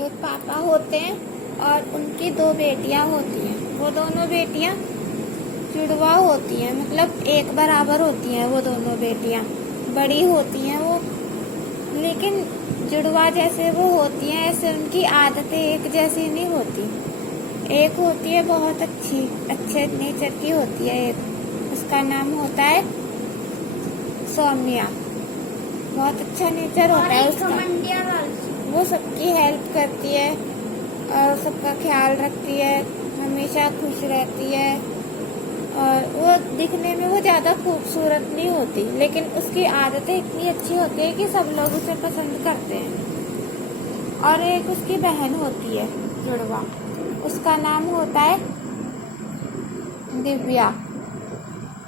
एक पापा होते हैं और उनकी दो बेटियां होती हैं। वो दोनों बेटियां जुड़वा होती हैं, मतलब एक बराबर होती हैं। वो दोनों बेटियां बड़ी होती हैं वो, लेकिन जुड़वा जैसे वो होती हैं ऐसे उनकी आदतें एक जैसी नहीं होती। एक होती है बहुत अच्छे नेचर की होती है, एक उसका नाम होता है सौम्या। बहुत अच्छा नेचर होता है उसका। वो सबकी हेल्प करती है और सबका ख्याल रखती है, हमेशा खुश रहती है। और वो दिखने में वो ज़्यादा खूबसूरत नहीं होती, लेकिन उसकी आदतें इतनी अच्छी होती है कि सब लोग उसे पसंद करते हैं। और एक उसकी बहन होती है जुड़वा, उसका नाम होता है दिव्या।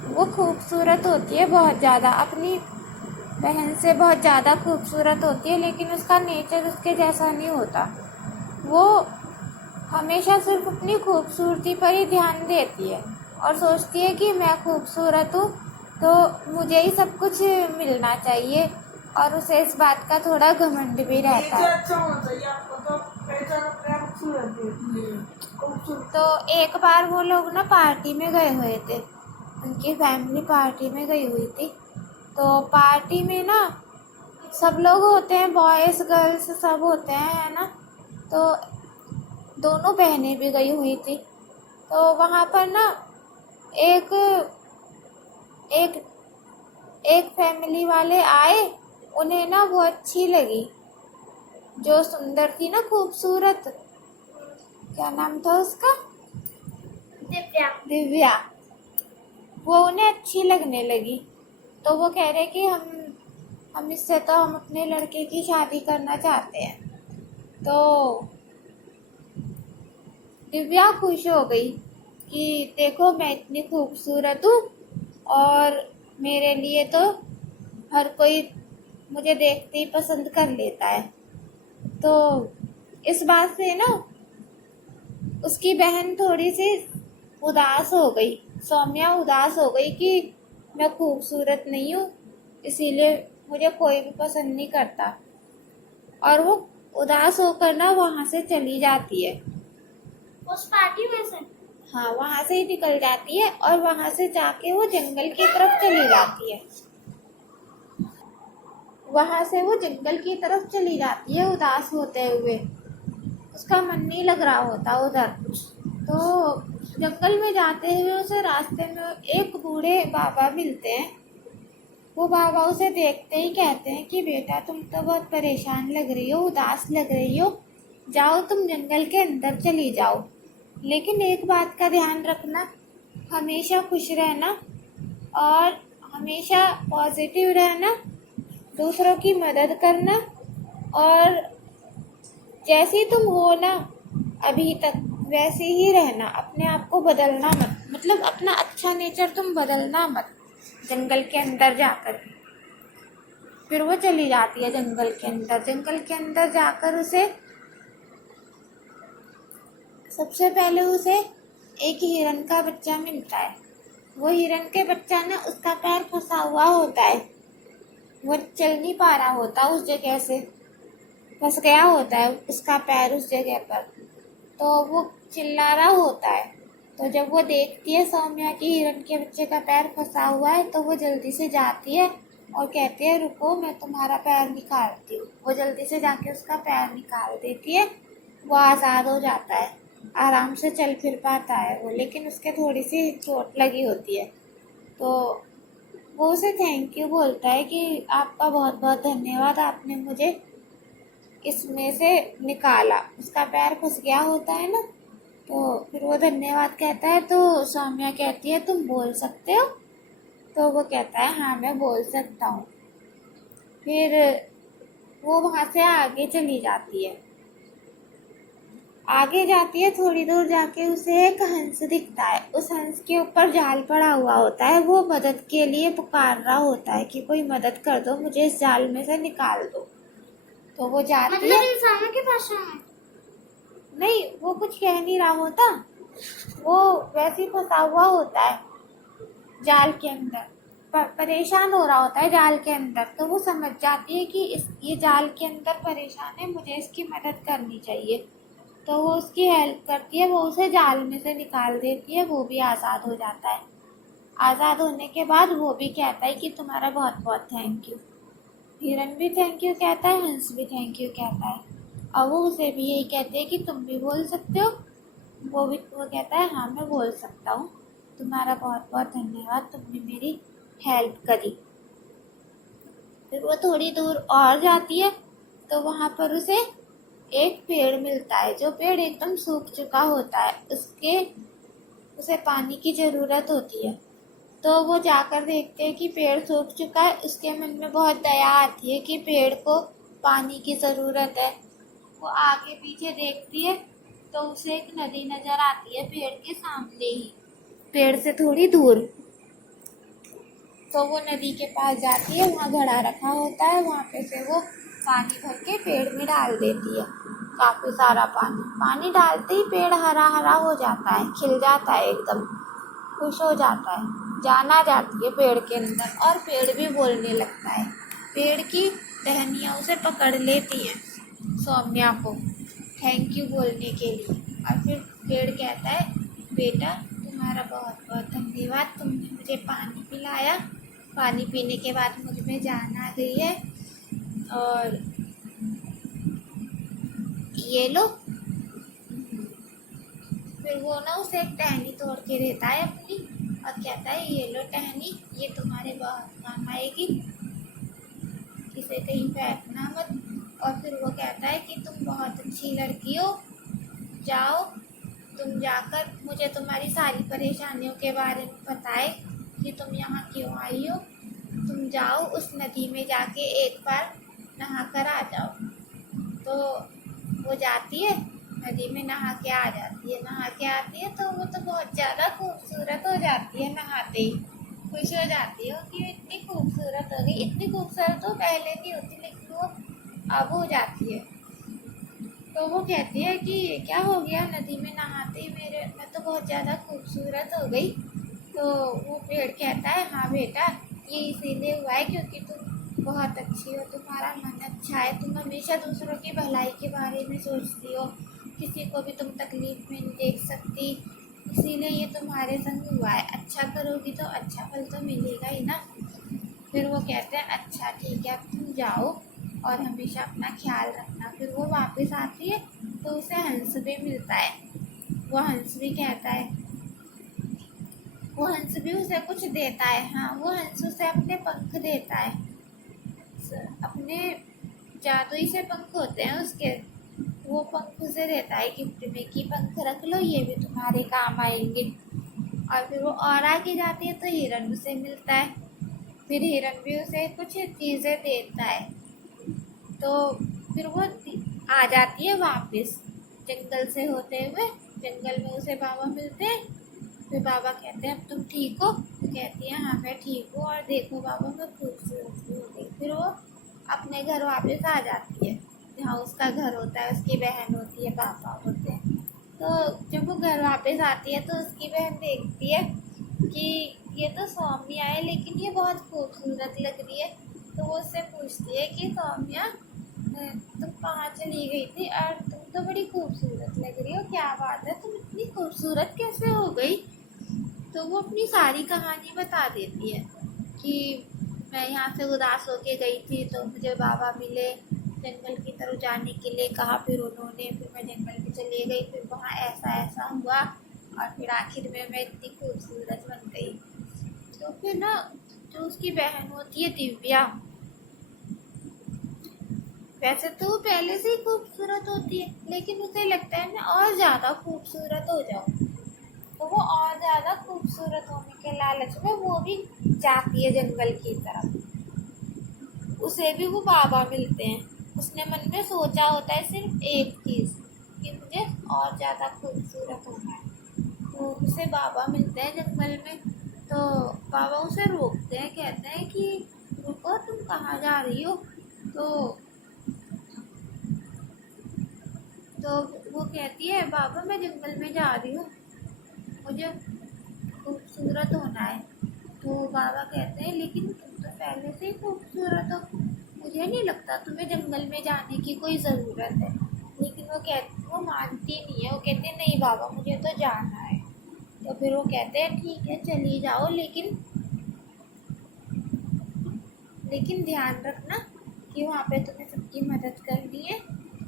वो खूबसूरत होती है बहुत ज़्यादा, अपनी बहन से बहुत ज़्यादा खूबसूरत होती है, लेकिन उसका नेचर उसके जैसा नहीं होता। वो हमेशा सिर्फ अपनी खूबसूरती पर ही ध्यान देती है और सोचती है कि मैं खूबसूरत हूँ तो मुझे ही सब कुछ मिलना चाहिए, और उसे इस बात का थोड़ा घमंड भी रहता है। तो एक बार वो लोग ना पार्टी में गए हुए थे, उनकी फैमिली पार्टी में गई हुई थी। तो पार्टी में ना सब लोग होते हैं, बॉयज़ गर्ल्स सब होते हैं, है ना। तो दोनों बहनें भी गई हुई थी। तो वहाँ पर ना एक एक एक फैमिली वाले आए, उन्हें ना वो अच्छी लगी, जो सुंदर थी ना, खूबसूरत। क्या नाम था उसका? दिव्या। वो उन्हें अच्छी लगने लगी। तो वो कह रहे कि हम इससे तो हम अपने लड़के की शादी करना चाहते हैं। तो दिव्या खुश हो गई कि देखो मैं इतनी खूबसूरत हूँ और मेरे लिए तो हर कोई मुझे देखते ही पसंद कर लेता है। तो इस बात से ना उसकी बहन थोड़ी सी उदास हो गई, सौम्या उदास हो गई कि मैं खूबसूरत नहीं हूँ, इसीलिए मुझे कोई भी पसंद नहीं करता। और वो उदास होकर ना वहाँ से चली जाती है, उस पार्टी में से। हाँ, वहाँ से ही निकल जाती है और वहाँ से जाके वो जंगल की तरफ चली जाती है। वहाँ से वो जंगल की तरफ चली जाती है उदास होते हुए, उसका मन नहीं लग रहा होता उधर। तो जंगल में जाते हुए उसे रास्ते में एक बूढ़े बाबा मिलते हैं। वो बाबा उसे देखते ही कहते हैं कि बेटा तुम तो बहुत परेशान लग रही हो, उदास लग रही हो, जाओ तुम जंगल के अंदर चली जाओ, लेकिन एक बात का ध्यान रखना, हमेशा खुश रहना और हमेशा पॉजिटिव रहना, दूसरों की मदद करना, और जैसी तुम हो ना अभी तक वैसे ही रहना, अपने आप को बदलना मत, मतलब अपना अच्छा नेचर तुम बदलना मत जंगल के अंदर जाकर। फिर वो चली जाती है जंगल के अंदर। जंगल के अंदर जाकर उसे सबसे पहले उसे एक हिरन का बच्चा मिलता है। वो हिरन के बच्चा ना उसका पैर फंसा हुआ होता है, वो चल नहीं पा रहा होता, उस जगह से फंस गया होता है उसका पैर उस जगह पर। तो वो चिल्ला रहा होता है। तो जब वो देखती है सौम्या की हिरन के बच्चे का पैर फंसा हुआ है, तो वो जल्दी से जाती है और कहती है रुको मैं तुम्हारा पैर निकालती हूँ। वो जल्दी से जाके उसका पैर निकाल देती है, वो आज़ाद हो जाता है, आराम से चल फिर पाता है वो, लेकिन उसके थोड़ी सी चोट लगी होती है। तो वो उसे थैंक यू बोलता है कि आपका बहुत बहुत धन्यवाद, आपने मुझे इसमें से निकाला। उसका पैर फंस गया होता है ना, तो फिर वो धन्यवाद कहता है। तो सौम्या कहती है तुम बोल सकते हो? तो वो कहता है हाँ मैं बोल सकता हूँ। फिर वो वहाँ से आगे चली जाती है। आगे जाती है, थोड़ी दूर जाके उसे एक हंस दिखता है। उस हंस के ऊपर जाल पड़ा हुआ होता है। वो मदद के लिए पुकार रहा होता है कि कोई मदद कर दो, मुझे इस जाल में से निकाल दो। तो वो जाती है, मतलब इंसानों की भाषा में? नहीं, वो कुछ कह नहीं रहा होता, वो वैसे ही फंसा हुआ होता है जाल के अंदर। परेशान हो रहा होता है जाल के अंदर, तो वो समझ जाती है कि ये जाल के अंदर परेशान है, मुझे इसकी मदद करनी चाहिए। तो वो उसकी हेल्प करती है, वो उसे जाल में से निकाल देती है, वो भी आज़ाद हो जाता है। आज़ाद होने के बाद वो भी कहता है कि तुम्हारा बहुत बहुत थैंक यू। हिरन भी थैंक यू कहता है, हंस भी थैंक यू कहता है, और वो उसे भी यही कहते हैं कि तुम भी बोल सकते हो। वो कहता है हाँ मैं बोल सकता हूँ, तुम्हारा बहुत बहुत धन्यवाद, तुमने मेरी हेल्प करी। फिर वो थोड़ी दूर और जाती है तो वहाँ पर उसे एक पेड़ मिलता है, जो पेड़ एकदम सूख चुका होता है, उसे पानी की ज़रूरत होती है। तो वो जाकर देखते हैं कि पेड़ सूख चुका है, उसके मन में बहुत दया आती है कि पेड़ को पानी की ज़रूरत है। वो आगे पीछे देखती है तो उसे एक नदी नज़र आती है पेड़ के सामने ही, पेड़ से थोड़ी दूर। तो वो नदी के पास जाती है, वहाँ घड़ा रखा होता है, वहाँ पे से वो पानी भर के पेड़ में डाल देती है, काफ़ी सारा पानी डालते ही पेड़ हरा हरा हो जाता है, खिल जाता है, एकदम खुश हो जाता है। जान आ जाती है पेड़ के अंदर और पेड़ भी बोलने लगता है। पेड़ की टहनियाँ उसे पकड़ लेती हैं, सौम्या को, थैंक यू बोलने के लिए। और फिर पेड़ कहता है बेटा तुम्हारा बहुत बहुत धन्यवाद, तुमने मुझे पानी पिलाया, पानी पीने के बाद मुझ में जान आ गई है, और ये लो। फिर वो ना उसे एक टहनी तोड़ के देता है अपनी, और कहता है ये लो टहनी, ये तुम्हारे बहुत काम आएगी, इसे कहीं फेंकना मत। और फिर वो कहता है कि तुम बहुत अच्छी लड़की हो, जाओ तुम जाकर मुझे तुम्हारी सारी परेशानियों के बारे में बताए कि तुम यहाँ क्यों आई हो, तुम जाओ उस नदी में जाके एक बार नहा कर आ जाओ। तो वो जाती है नदी में, नहा के आ जाती है। नहा के आती है तो वो तो बहुत ज़्यादा खूबसूरत हो जाती है, नहाते ही खुश हो जाती है कि इतनी खूबसूरत हो गई। इतनी खूबसूरत तो पहले नहीं होती, लेकिन वो अब हो जाती है। तो वो कहती है कि ये क्या हो गया, नदी में नहाते ही मैं तो बहुत ज़्यादा खूबसूरत हो गई। तो वो पेड़ कहता है हाँ बेटा, ये इसीलिए हुआ है क्योंकि तुम बहुत अच्छी हो, तुम्हारा मन अच्छा है, तुम हमेशा दूसरों की भलाई के बारे में सोचती हो, किसी को भी तुम तकलीफ में नहीं देख सकती, इसीलिए ये तुम्हारे संग हुआ है। अच्छा करोगी तो अच्छा फल तो मिलेगा ही ना। फिर वो कहते हैं अच्छा ठीक है, तुम जाओ और हमेशा अपना ख्याल रखना। फिर वो वापस आती है तो उसे हंस भी मिलता है। वो हंस भी कहता है, वो हंस भी उसे कुछ देता है। हाँ, वो हंस उसे अपने पंख देता है, अपने जादुई से पंख होते हैं उसके, वो पंख उसे देता है गिफ्ट में कि पंख रख लो, ये भी तुम्हारे काम आएंगे। और फिर वो और आगे जाती है तो हिरन उसे मिलता है। फिर हिरन भी उसे कुछ चीज़ें देता है। तो फिर वो आ जाती है वापस जंगल से होते हुए। जंगल में उसे बाबा मिलते हैं। फिर बाबा कहते हैं अब तुम ठीक हो? तो कहती है हाँ मैं ठीक हूँ, और देखो बाबा मैं खूबसूरत हो गई। फिर वो अपने घर वापस आ जाती है, जहाँ उसका घर होता है, उसकी बहन होती है, पापा होते हैं। तो जब वो घर वापस आती है तो उसकी बहन देखती है कि ये तो सौम्या है, लेकिन ये बहुत खूबसूरत लग रही है। तो वो उससे पूछती है कि सौम्या तुम कहाँ चली गई थी, और तुम तो बड़ी खूबसूरत लग रही हो, क्या बात है, तुम इतनी खूबसूरत कैसे हो गई? तो वो अपनी सारी कहानी बता देती है कि मैं यहाँ से उदास होके गई थी, तो मुझे बाबा मिले, जंगल की तरफ जाने के लिए कहा, फिर उन्होंने, फिर मैं जंगल में चली गई, फिर वहाँ ऐसा ऐसा हुआ, और फिर आखिर में मैं इतनी खूबसूरत बन गई। तो फिर ना जो उसकी बहन होती है दिव्या, वैसे तो वो पहले से ही खूबसूरत होती है, लेकिन उसे लगता है मैं और ज़्यादा खूबसूरत हो जाऊँ। तो वो और ज़्यादा खूबसूरत होने के लालच में वो भी जाती है जंगल की तरफ। उसे भी वो बाबा मिलते हैं। उसने मन में सोचा होता है सिर्फ एक चीज़ कि मुझे और ज़्यादा खूबसूरत होना है। तो उसे बाबा मिलते हैं जंगल में। तो बाबा उसे रोकते हैं, कहते हैं कि रुको, तुम कहाँ जा रही हो? तो वो कहती है बाबा मैं जंगल में जा रही हूँ, मुझे खूबसूरत होना है। तो बाबा कहते हैं लेकिन तुम तो पहले से ही खूबसूरत हो, मुझे नहीं लगता तुम्हें जंगल में जाने की कोई ज़रूरत है। लेकिन वो मानती नहीं है, वो कहते हैं नहीं बाबा मुझे तो जाना है। तो फिर वो कहते हैं ठीक है चली जाओ, लेकिन ध्यान रखना कि वहाँ पे तुम्हें सबकी मदद करनी है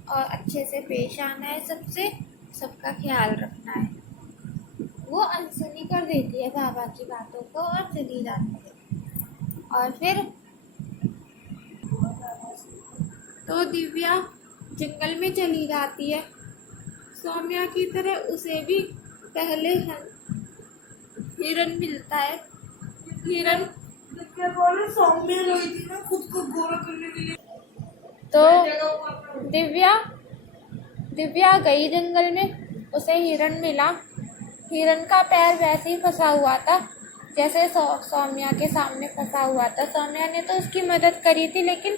और अच्छे से पेश आना है, सबका ख्याल रखना है। वो अनसुनी कर देती है बाबा की बातों को और चली जाती है। और फिर तो दिव्या जंगल में चली जाती है। सौम्या की तरह उसे भी पहले हिरन मिलता है। हिरन सौम्य रही थी ना खुद को गोरा करने के लिए। तो दिव्या गई जंगल में, उसे हिरन मिला। हिरन का पैर वैसे ही फंसा हुआ था जैसे सौम्या के सामने फंसा हुआ था। सौम्या ने तो उसकी मदद करी थी लेकिन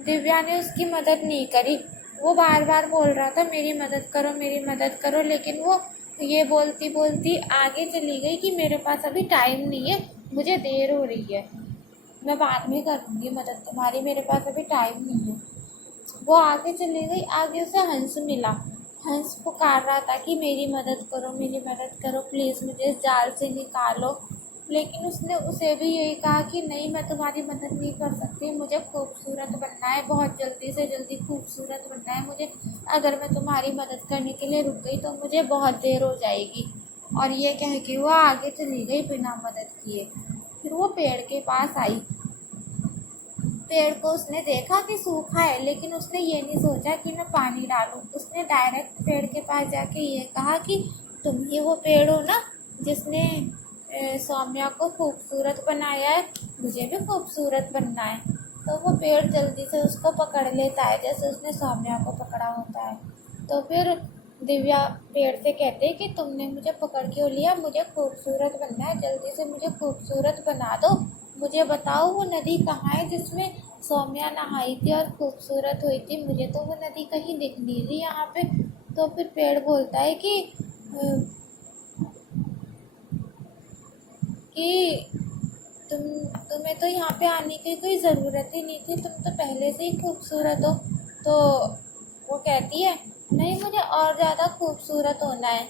दिव्या ने उसकी मदद नहीं करी। वो बार बार बोल रहा था मेरी मदद करो मेरी मदद करो, लेकिन वो ये बोलती बोलती आगे चली गई कि मेरे पास अभी टाइम नहीं है, मुझे देर हो रही है, मैं बाद में करूँगी मदद तुम्हारी, मेरे पास अभी टाइम नहीं है। वो आगे चली गई। आगे उसे हंस मिला। हंस पुकार रहा था कि मेरी मदद करो प्लीज़ मुझे इस जाल से निकालो। लेकिन उसने उसे भी यही कहा कि नहीं मैं तुम्हारी मदद नहीं कर सकती, मुझे खूबसूरत बनना है, बहुत जल्दी से जल्दी खूबसूरत बनना है मुझे। अगर मैं तुम्हारी मदद करने के लिए रुक गई तो मुझे बहुत देर हो जाएगी। और ये कह के वो आगे चली गई बिना मदद किए। फिर वो पेड़ के पास आई। पेड़ को उसने देखा कि सूखा है, लेकिन उसने ये नहीं सोचा कि मैं पानी डालूं। उसने डायरेक्ट पेड़ के पास जाके ये कहा कि तुम ही वो पेड़ हो ना जिसने सौम्या को खूबसूरत बनाया है, मुझे भी खूबसूरत बनना है। तो वो पेड़ जल्दी से उसको पकड़ लेता है जैसे उसने सौम्या को पकड़ा होता है। तो फिर दिव्या पेड़ से कहते कि तुमने मुझे पकड़ क्यों लिया, मुझे खूबसूरत बनना है, जल्दी से मुझे खूबसूरत बना दो। मुझे बताओ वो नदी कहाँ है जिसमें सौम्या नहाई थी और खूबसूरत हुई थी, मुझे तो वो नदी कहीं दिख नहीं रही यहाँ पे। तो फिर पेड़ बोलता है कि तुम्हें तो यहाँ पे आने की कोई ज़रूरत ही नहीं थी, तुम तो पहले से ही खूबसूरत हो। तो वो कहती है नहीं मुझे और ज़्यादा खूबसूरत होना है,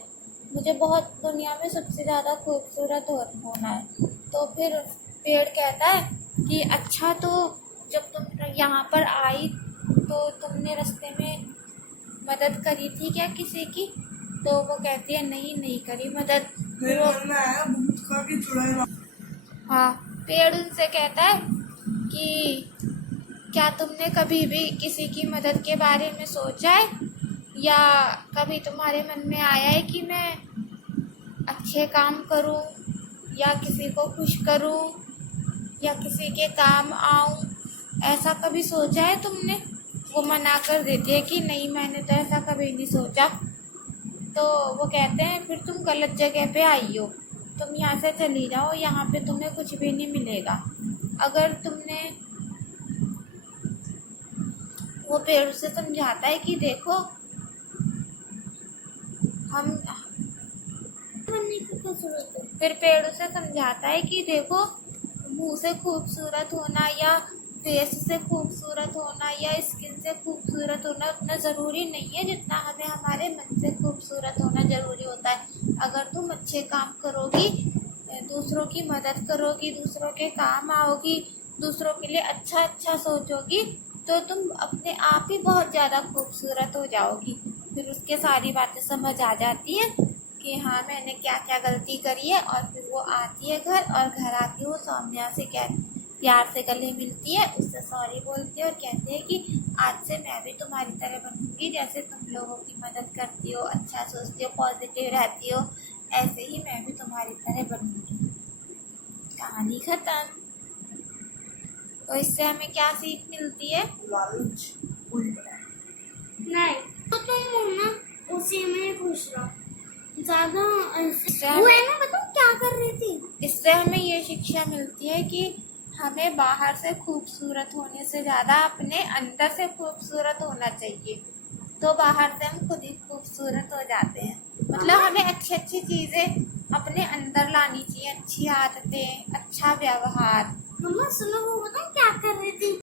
मुझे बहुत दुनिया में सबसे ज़्यादा खूबसूरत होना है। तो फिर पेड़ कहता है कि अच्छा तो जब तुम यहाँ पर आई तो तुमने रास्ते में मदद करी थी क्या किसी की? तो वो कहती है नहीं करी मदद। मेरे मन में आया भूत खा के चुड़ैल। हाँ, पेड़ उनसे कहता है कि क्या तुमने कभी भी किसी की मदद के बारे में सोचा है, या कभी तुम्हारे मन में आया है कि मैं अच्छे काम करूं या किसी को खुश करूं या किसी के काम आऊं, ऐसा कभी सोचा है तुमने? वो मना कर देती है कि नहीं मैंने तो ऐसा कभी नहीं सोचा। तो वो कहते हैं फिर तुम गलत जगह पे आई हो, तुम यहाँ से चली जाओ, यहाँ पे तुम्हें कुछ भी नहीं मिलेगा। अगर तुमने वो पेड़ से समझाता है कि देखो हम बनने की क्या जरूरत है? फिर पेड़ उसे समझाता है कि देखो मुंह से खूबसूरत होना या फेस से खूबसूरत होना या स्किन से खूबसूरत होना उतना ज़रूरी नहीं है जितना हमें हमारे मन से खूबसूरत होना ज़रूरी होता है। अगर तुम अच्छे काम करोगी, दूसरों की मदद करोगी, दूसरों के काम आओगी, दूसरों के लिए अच्छा सोचोगी, तो तुम अपने आप ही बहुत ज़्यादा खूबसूरत हो जाओगी। फिर उसके सारी बातें समझ आ जाती है कि हाँ मैंने क्या क्या गलती करी है। और फिर वो आती है घर, और घर आती है वो सौम्या से प्यार से गले मिलती है, उससे सॉरी बोलती है और कहती है कि आज से मैं भी तुम्हारी तरह बनूंगी, जैसे तुम लोगों की मदद करती हो, अच्छा सोचती हो, पॉजिटिव रहती हो, ऐसे ही मैं भी तुम्हारी तरह बनूंगी। कहानी खत्म। तो इससे हमें क्या सीख मिलती है? लालच पूरी तरह। नहीं तो तुम हो ना उसी में खुश रहो ज्यादा। इससे वो है ना बताओ क्या कर रही थी। इससे हमें ये शिक्षा मिलती है कि हमें बाहर से खूबसूरत होने से ज़्यादा अपने अंदर से खूबसूरत होना चाहिए, तो बाहर से हम खुद ही खूबसूरत हो जाते हैं। मतलब हमें अच्छी अच्छी चीज़ें अपने अंदर लानी चाहिए अच्छी आदतें, अच्छा व्यवहार। मम्मा सुनो, वो बताओ क्या कर रही थी?